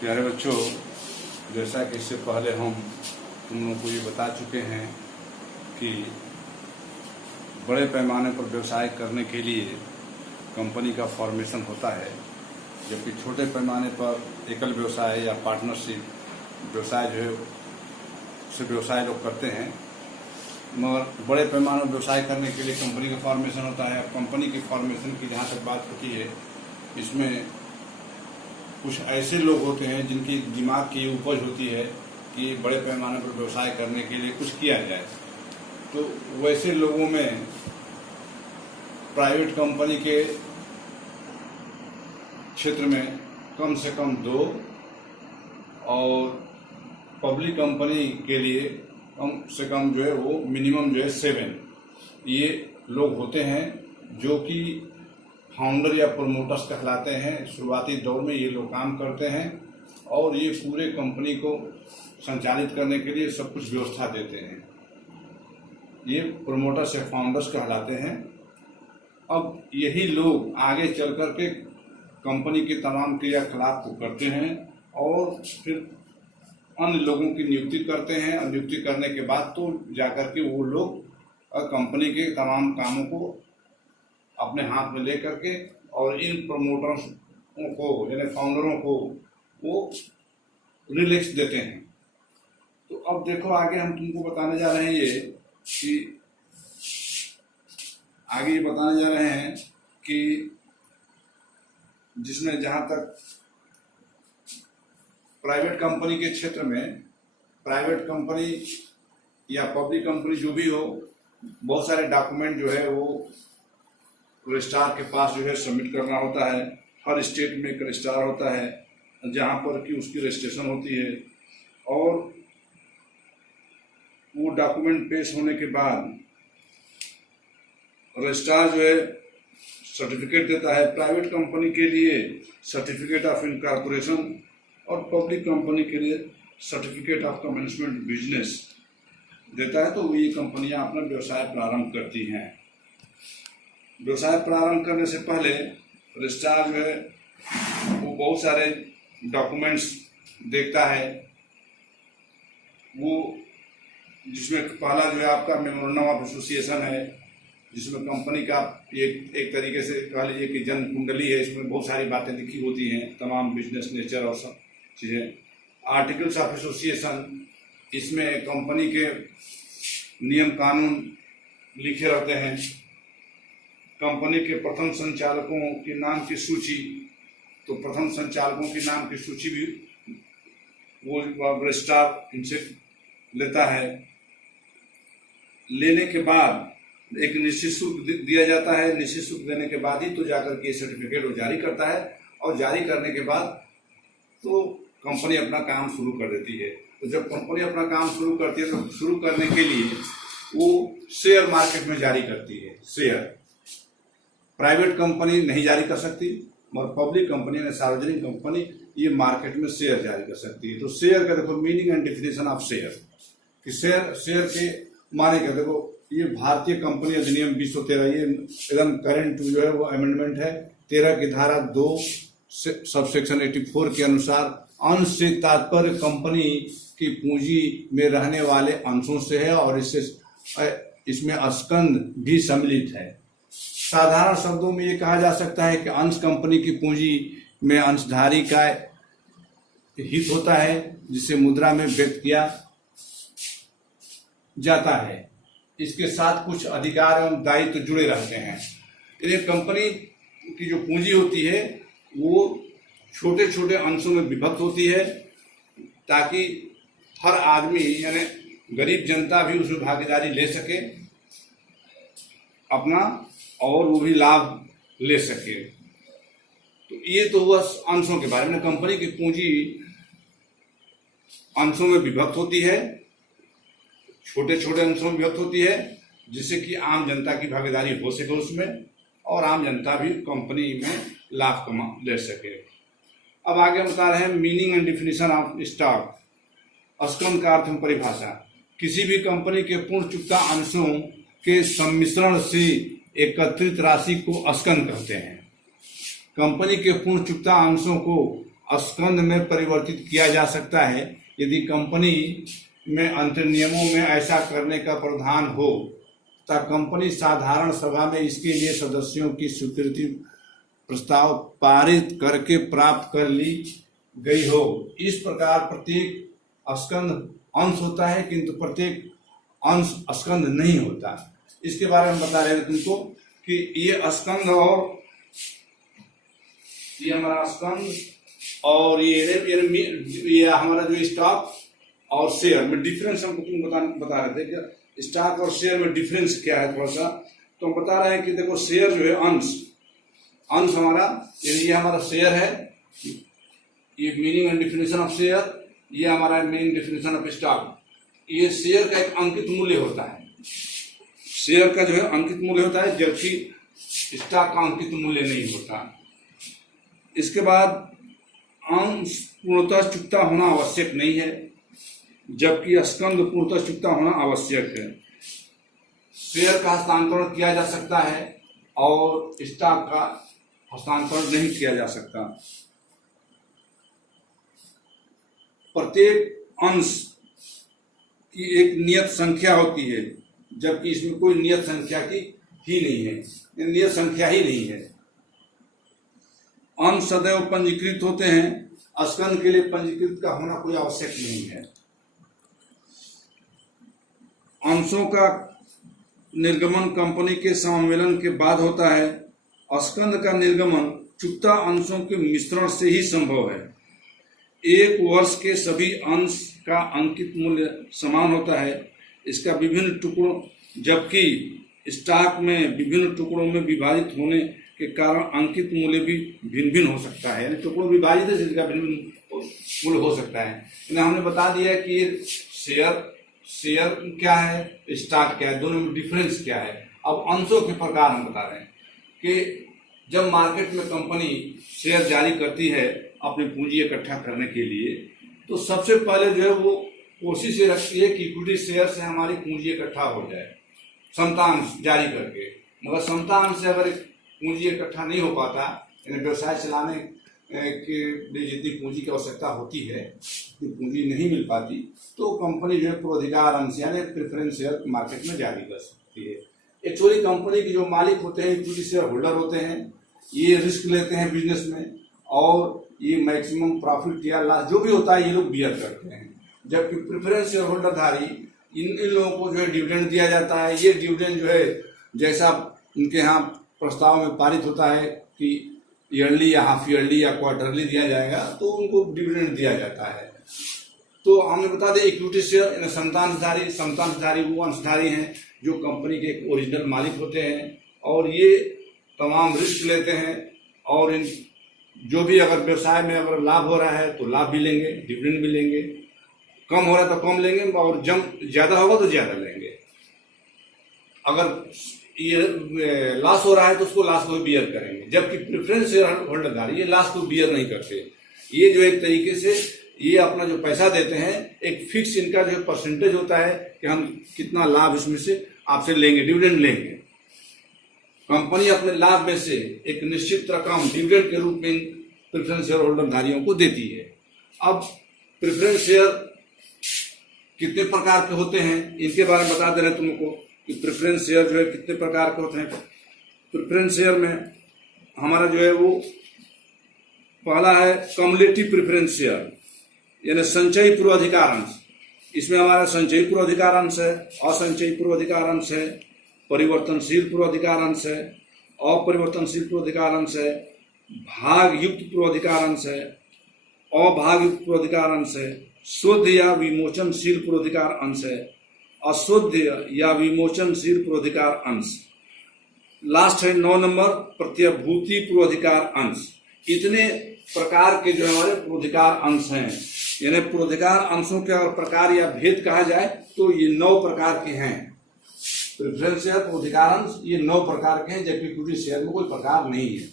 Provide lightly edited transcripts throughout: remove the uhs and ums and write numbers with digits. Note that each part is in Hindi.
प्यारे बच्चों, जैसा कि इससे पहले हम तुम लोगों को ये बता चुके हैं कि बड़े पैमाने पर व्यवसाय करने के लिए कंपनी का फॉर्मेशन होता है, जबकि छोटे पैमाने पर एकल व्यवसाय या पार्टनरशिप व्यवसाय जो है से व्यवसाय लोग करते हैं। मगर बड़े पैमाने पर व्यवसाय करने के लिए कंपनी का फॉर्मेशन होता है। कंपनी की फॉर्मेशन की जहाँ तक बात होती है, इसमें कुछ ऐसे लोग होते हैं जिनकी दिमाग की उपज होती है कि बड़े पैमाने पर व्यवसाय करने के लिए कुछ किया जाए। तो वैसे लोगों में प्राइवेट कंपनी के क्षेत्र में कम से कम 2 और पब्लिक कंपनी के लिए कम से कम जो है वो मिनिमम जो है 7 ये लोग होते हैं जो कि फाउंडर या प्रोमोटर्स कहलाते हैं। शुरुआती दौर में ये लोग काम करते हैं और ये पूरे कंपनी को संचालित करने के लिए सब कुछ व्यवस्था देते हैं। ये प्रोमोटर्स या फाउंडर्स कहलाते हैं। अब यही लोग आगे चल कर के कंपनी के तमाम क्रियाकलाप को करते हैं और फिर अन्य लोगों की नियुक्ति करते हैं और नियुक्ति करने के बाद तो जाकर के वो लोग कंपनी के तमाम कामों को अपने हाथ में ले करके और इन प्रमोटर्स को यानी फाउंडरों को वो रिलैक्स देते हैं। तो अब देखो, आगे हम तुमको बताने जा रहे हैं कि जिसमें जहाँ तक प्राइवेट कंपनी के क्षेत्र में, प्राइवेट कंपनी या पब्लिक कंपनी जो भी हो, बहुत सारे डॉक्यूमेंट जो है वो रजिस्ट्रार के पास जो है सबमिट करना होता है। हर स्टेट में एक रजिस्ट्रार होता है जहाँ पर कि उसकी रजिस्ट्रेशन होती है और वो डॉक्यूमेंट पेश होने के बाद रजिस्ट्रार जो है सर्टिफिकेट देता है। प्राइवेट कंपनी के लिए सर्टिफिकेट ऑफ इनकॉर्पोरेशन और पब्लिक कंपनी के लिए सर्टिफिकेट ऑफ कमेंसमेंट बिजनेस देता है। तो ये कंपनियां अपना व्यवसाय प्रारंभ करती हैं। व्यवसाय प्रारंभ करने से पहले रजिस्ट्रार जो है वो बहुत सारे डॉक्यूमेंट्स देखता है। वो जिसमें पहला जो है आपका मेमोरेंडम ऑफ एसोसिएशन है, जिसमें कंपनी का एक तरीके से कह लीजिए कि जन्म कुंडली है। इसमें बहुत सारी बातें लिखी होती हैं, तमाम बिजनेस नेचर और सब चीज़ें। आर्टिकल्स ऑफ एसोसिएशन, इसमें कंपनी के नियम कानून लिखे रहते हैं। कंपनी के प्रथम संचालकों के नाम की सूची, तो प्रथम संचालकों के नाम की सूची भी वो रजिस्ट्रार इनसे लेता है। लेने के बाद एक निश्चित शुल्क दिया जाता है। निश्चित शुल्क देने के बाद ही तो जाकर के सर्टिफिकेट वो जारी करता है और जारी करने के बाद तो कंपनी अपना काम शुरू कर देती है। तो जब कंपनी अपना काम शुरू करती है तो शुरू करने के लिए वो शेयर मार्केट में जारी करती है। शेयर प्राइवेट कंपनी नहीं जारी कर सकती, मगर पब्लिक कंपनी यानी सार्वजनिक कंपनी ये मार्केट में शेयर जारी कर सकती है। तो शेयर का देखो meaning and definition of share कि शेयर के माने क्या, देखो ये भारतीय कंपनी अधिनियम 2013 ये एकदम करंट जो है वो अमेंडमेंट है। 13 की धारा 2 सबसेक्शन 84 के अनुसार अंश से तात्पर्य कंपनी की पूंजी में रहने वाले अंशों से है और इसमें अस्कंद भी सम्मिलित है। साधारण शब्दों में ये कहा जा सकता है कि अंश कंपनी की पूंजी में अंशधारी का हित होता है, जिसे मुद्रा में व्यक्त किया जाता है। इसके साथ कुछ अधिकार एवं दायित्व जुड़े रहते हैं। एक कंपनी की जो पूंजी होती है वो छोटे छोटे अंशों में विभक्त होती है ताकि हर आदमी यानी गरीब जनता भी उसमें भागीदारी ले सके अपना, और वो भी लाभ ले सके। तो ये तो हुआ अंशों के बारे में। कंपनी की पूंजी अंशों में विभक्त होती है, छोटे छोटे अंशों में विभक्त होती है, जिससे कि आम जनता की भागीदारी हो सके उसमें और आम जनता भी कंपनी में लाभ कमा ले सके। अब आगे बता रहे हैं meaning and definition of stock. अस्कंद का अर्थ परिभाषा, किसी भी कंपनी के पूर्ण चुकता अंशों के सम्मिश्रण से एकत्रित राशि को अस्कंद कहते हैं। कंपनी के पूर्ण चुकता अंशों को स्कंध में परिवर्तित किया जा सकता है यदि कंपनी में अंतर्नियमों में ऐसा करने का प्रावधान हो तथा कंपनी साधारण सभा में इसके लिए सदस्यों की स्वीकृति प्रस्ताव पारित करके प्राप्त कर ली गई हो। इस प्रकार प्रत्येक स्कंध अंश होता है किंतु प्रत्येक अंश स्कंध नहीं होता। इसके बारे में बता रहे थे तुमको कि ये स्कंध और ये हमारा स्कंध और ये हमारा जो स्टॉक और शेयर में डिफरेंस हमको तुम बता रहे थे कि स्टॉक और शेयर में डिफरेंस क्या है। थोड़ा सा तो हम बता रहे हैं कि देखो शेयर जो है अंश हमारा, यानी ये हमारा शेयर है, ये meaning and definition of share, ये हमारा मीनिंग डिफिनेशन ऑफ स्टॉक। ये शेयर का एक अंकित मूल्य होता है, शेयर का जो है अंकित मूल्य होता है, जबकि स्टॉक का अंकित मूल्य नहीं होता। इसके बाद अंश पूर्णतः चुकता होना आवश्यक नहीं है, जबकि स्कंध पूर्णतः चुकता होना आवश्यक है। शेयर का हस्तांतरण किया जा सकता है और स्टॉक का हस्तांतरण नहीं किया जा सकता। प्रत्येक अंश की एक नियत संख्या होती है, जबकि इसमें कोई नियत संख्या की ही नहीं है, नियत संख्या ही नहीं है। अंश सदैव पंजीकृत होते हैं, स्कंध के लिए पंजीकृत का होना कोई आवश्यक नहीं है। अंशों का निर्गमन कंपनी के सम्मेलन के बाद होता है। स्कंध का निर्गमन चुकता अंशों के मिश्रण से ही संभव है। एक वर्ष के सभी अंश का अंकित मूल्य समान होता है। इसका विभिन्न टुकड़ों, जबकि स्टॉक में विभिन्न टुकड़ों में विभाजित होने के कारण अंकित मूल्य भी भिन्न भिन्न हो सकता है, यानी टुकड़ों विभाजित है जिसका भिन्न भिन्न मूल्य हो सकता है। हमने बता दिया कि शेयर क्या है, स्टॉक क्या है, दोनों में डिफरेंस क्या है। अब अंशों के प्रकार हम बता रहे हैं कि जब मार्केट में कंपनी शेयर जारी करती है अपनी पूंजी इकट्ठा करने के लिए, तो सबसे पहले जो है वो कोशिश ये रखती है कि इक्विटी शेयर से हमारी पूंजी इकट्ठा हो जाए समतांश जारी करके। मगर समतांश से अगर पूंजी इकट्ठा नहीं हो पाता, यानी व्यवसाय चलाने के लिए जितनी पूंजी की आवश्यकता होती है उतनी पूंजी नहीं मिल पाती, तो कंपनी जो है पूर्वाधिकार अंश यानी प्रेफरेंस शेयर मार्केट में जारी कर सकती है। एक्चुअली कंपनी के जो मालिक होते हैं, इक्विटी शेयर होल्डर होते हैं, ये रिस्क लेते हैं बिजनेस में और ये मैक्सिमम प्रॉफिट या लॉस जो भी होता है ये लोग बियर करते हैं। जबकि प्रेफरेंस शेयर होल्डर धारी इन लोगों को जो है डिविडेंड दिया जाता है। ये डिविडेंड जो है जैसा उनके यहाँ प्रस्ताव में पारित होता है कि ईयरली या हाफ ईयरली या क्वार्टरली दिया जाएगा, तो उनको डिविडेंड दिया जाता है। तो हमने बता दें इक्विटी शेयर समतांशधारी वो अंशधारी हैं जो कंपनी के एक ओरिजिनल मालिक होते हैं और ये तमाम रिस्क लेते हैं और इन जो भी अगर व्यवसाय में अगर लाभ हो रहा है तो लाभ भी लेंगे, डिविडेंड भी लेंगे, कम हो रहा है तो कम लेंगे और जब ज्यादा होगा तो ज्यादा लेंगे। अगर ये लॉस हो रहा है तो उसको लॉस को बियर करेंगे। जबकि प्रेफरेंस शेयर होल्डरधारी ये लॉस को बियर नहीं करते। ये जो एक तरीके से ये अपना जो पैसा देते हैं एक फिक्स इनका जो परसेंटेज होता है कि हम कितना लाभ इसमें से आपसे लेंगे, डिविडेंड लेंगे। कंपनी अपने लाभ में से एक निश्चित रकम डिविडेंड के रूप में प्रेफरेंस शेयर होल्डरधारियों को देती है। अब प्रेफरेंस शेयर कितने प्रकार के होते हैं इनके बारे में बता दे रहे तुमको कि प्रेफरेंस शेयर जो है कितने प्रकार के होते हैं। प्रेफरेंस शेयर में हमारा जो है वो पहला है कम्युलेटिव प्रेफरेंस शेयर यानी संचयी पूर्वाधिकार अंश। इसमें हमारा संचयी पूर्वाधिकार अंश है, असंचयी पूर्वाधिकार अंश है, परिवर्तनशील पूर्वाधिकार अंश है, अपरिवर्तनशील पूर्वाधिकार अंश है, भाग युक्त पूर्वाधिकार अंश है, अभाग युक्त पूर्वाधिकार अंश है, शुद्ध या विमोचनशील पूर्वाधिकार अंश है, अशुद्ध या विमोचनशील पूर्वाधिकार अंश। लास्ट है 9 नंबर प्रत्यभूति पूर्वाधिकार अंश। इतने प्रकार के जो हमारे पूर्वाधिकार अंश हैं, यानी पूर्वाधिकार अंशों के अगर प्रकार या भेद कहा जाए तो ये 9 प्रकार के हैं। प्रेफरेंस शेयर पूर्वाधिकार अंश ये 9 प्रकार के हैं, जबकि इक्विटी शेयर में कोई प्रकार नहीं है।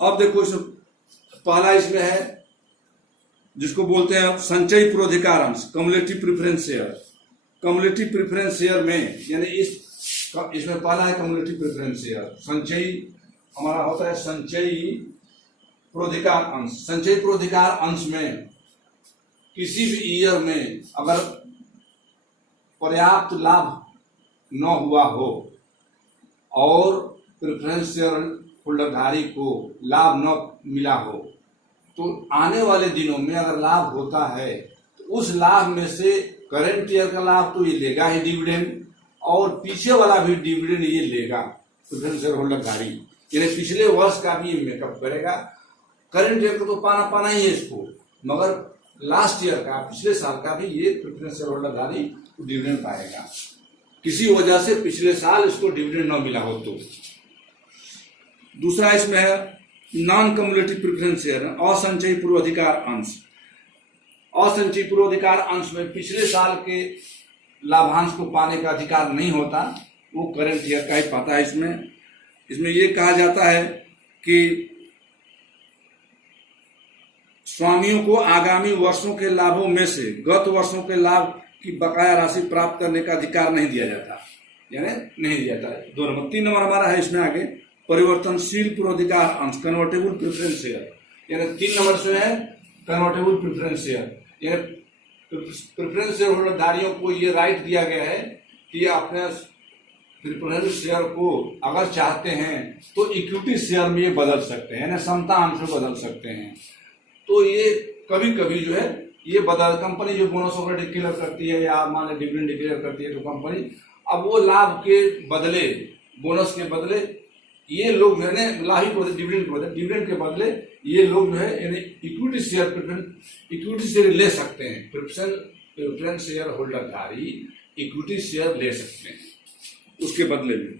अब देखो इसमें पहला इसमें है जिसको बोलते हैं संचयी पूर्वाधिकार अंश, cumulative preference share. Cumulative preference share में यानी इसमें पहला है कम्युलेटिव प्रेफरेंस शेयर। संचयी हमारा होता है संचयी पूर्वाधिकार अंश, संचयी पूर्वाधिकार अंश में किसी भी ईयर में अगर पर्याप्त लाभ न हुआ हो और प्रेफरेंस शेयर होल्डरधारी को लाभ न मिला हो, तो आने वाले दिनों में अगर लाभ होता है तो उस लाभ में से करंट ईयर का लाभ तो ये लेगा ही डिविडेंड, और पीछे वाला भी डिविडेंड ये लेगा प्रेफरेंस शेयर होल्डरधारी, यानी पिछले वर्ष का भी ये मेकअप करेगा। करंट ईयर को तो पाना ही है इसको, मगर लास्ट ईयर का, पिछले साल का भी ये प्रेफरेंस शेयर होल्डरधारी डिविडेंड पाएगा, किसी वजह से पिछले साल इसको डिविडेंड न मिला हो तो। दूसरा इसमें है नॉन कम्युलेटिव प्रेफरेंस शेयर, असंचयी पूर्वाधिकार अंश। असंचयी पूर्वाधिकार अंश में पिछले साल के लाभांश को पाने का अधिकार नहीं होता, वो करंट ईयर का ही पाता है। इसमें ये कहा जाता है कि स्वामियों को आगामी वर्षों के लाभों में से गत वर्षों के लाभ की बकाया राशि प्राप्त करने का अधिकार नहीं दिया जाता, यानी नहीं दिया जाता है। 2 नंबर। 3 नंबर हमारा है इसमें आगे परिवर्तनशील पूर्वाधिकार अंश, कन्वर्टेबल प्रेफरेंस शेयर, यानी 3 नंबर से है कन्वर्टेबल प्रेफरेंस शेयर, यानी प्रेफरेंस शेयर होल्डरधारियों को ये राइट दिया गया है कि अपने प्रेफरेंस शेयर को अगर चाहते हैं तो इक्विटी शेयर में ये बदल सकते हैं, यानी समता अंश में बदल सकते हैं। तो ये कभी कभी जो है ये बदल, कंपनी जो बोनस वगैरह डिक्लेयर करती है या मान लो डिविडेंड डिक्लेयर करती है, तो कंपनी अब वो लाभ के बदले, बोनस के बदले ये लोग जो है ना लाभ डिविडेंड के बदले ये लोग जो है इक्विटी शेयर ले सकते हैं। प्रेफरेंस शेयर होल्डरधारी इक्विटी शेयर ले सकते हैं उसके बदले में,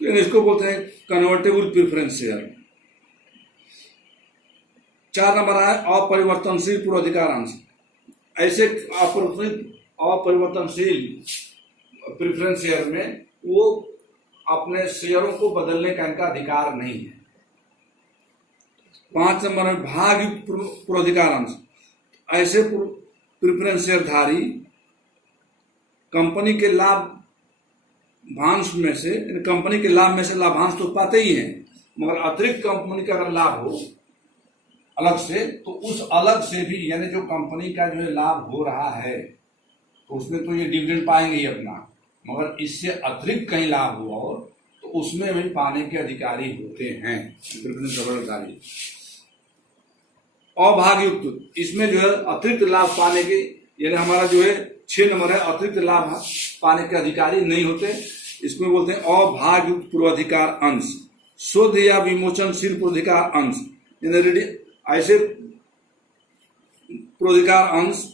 तो इसको बोलते हैं कन्वर्टेबल प्रेफरेंस शेयर। 4 नंबर है अपरिवर्तनशील पूर्वाधिकार अंश। ऐसे अपरिवर्तनशील प्रेफरेंस शेयर में वो अपने शेयरों को बदलने का इनका अधिकार नहीं है। 5 नंबर है भागयुक्त पूर्वाधिकार अंश। ऐसे प्रेफरेंस शेयरधारी कंपनी के लाभांश में से, कंपनी के लाभ में से लाभांश तो पाते ही हैं, मगर अतिरिक्त कंपनी का अगर लाभ हो अलग से, तो उस अलग से भी, यानी जो कंपनी का जो है लाभ हो रहा है तो उसमें तो ये डिविडेंड पाएंगे ही अपना, मगर इससे अतिरिक्त कहीं लाभ हुआ और तो उसमें भी पाने के अधिकारी होते हैं प्रेफरेंस होल्डरधारी। अभागयुक्त, इसमें जो है अतिरिक्त लाभ पाने के, यानी हमारा जो है 6 नंबर है अतिरिक्त लाभ पाने के अधिकारी नहीं होते, इसमें बोलते हैं अभागयुक्त पूर्वाधिकार अंश। शोध या विमोचनशील पूर्वाधिकार अंश, यानी ऐसे पूर्वाधिकार अंश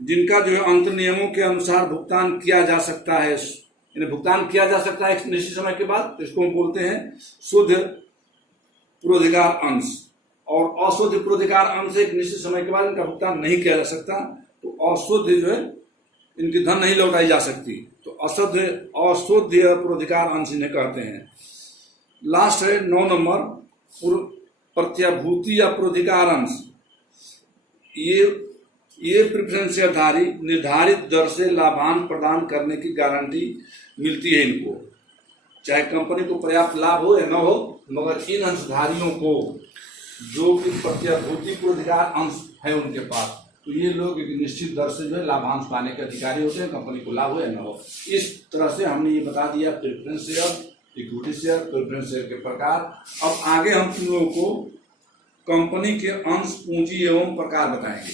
जिनका जो है अंत नियमों के अनुसार भुगतान किया जा सकता है, यानी भुगतान किया जा सकता है एक निश्चित समय के बाद, तो इसको हम बोलते हैं शुद्ध पूर्वाधिकार अंश। और अशुद्ध पूर्वाधिकार अंश एक निश्चित समय के बाद इनका भुगतान नहीं किया जा सकता, तो अशुद्ध जो है इनकी धन नहीं लौटाई जा सकती, तो अशुद्ध पूर्वाधिकार अंश इन्हें कहते हैं। लास्ट है 9 नंबर प्रत्याभूति या पूर्वाधिकार अंश। ये प्रेफरेंस शेयरधारी निर्धारित दर से लाभांश प्रदान करने की गारंटी मिलती है इनको, चाहे कंपनी को पर्याप्त लाभ हो या न हो, मगर इन अंशधारियों को जो कि प्रत्याभूति पूर्वाधिकार अंश है उनके पास, तो ये लोग एक निश्चित दर से जो है लाभांश पाने के अधिकारी होते हैं, कंपनी को लाभ हो या न हो। इस तरह से हमने ये बता दिया preference share, equity share, preference share के प्रकार। अब आगे हम तुम लोगों को कंपनी के अंश, पूंजी एवं प्रकार बताएंगे।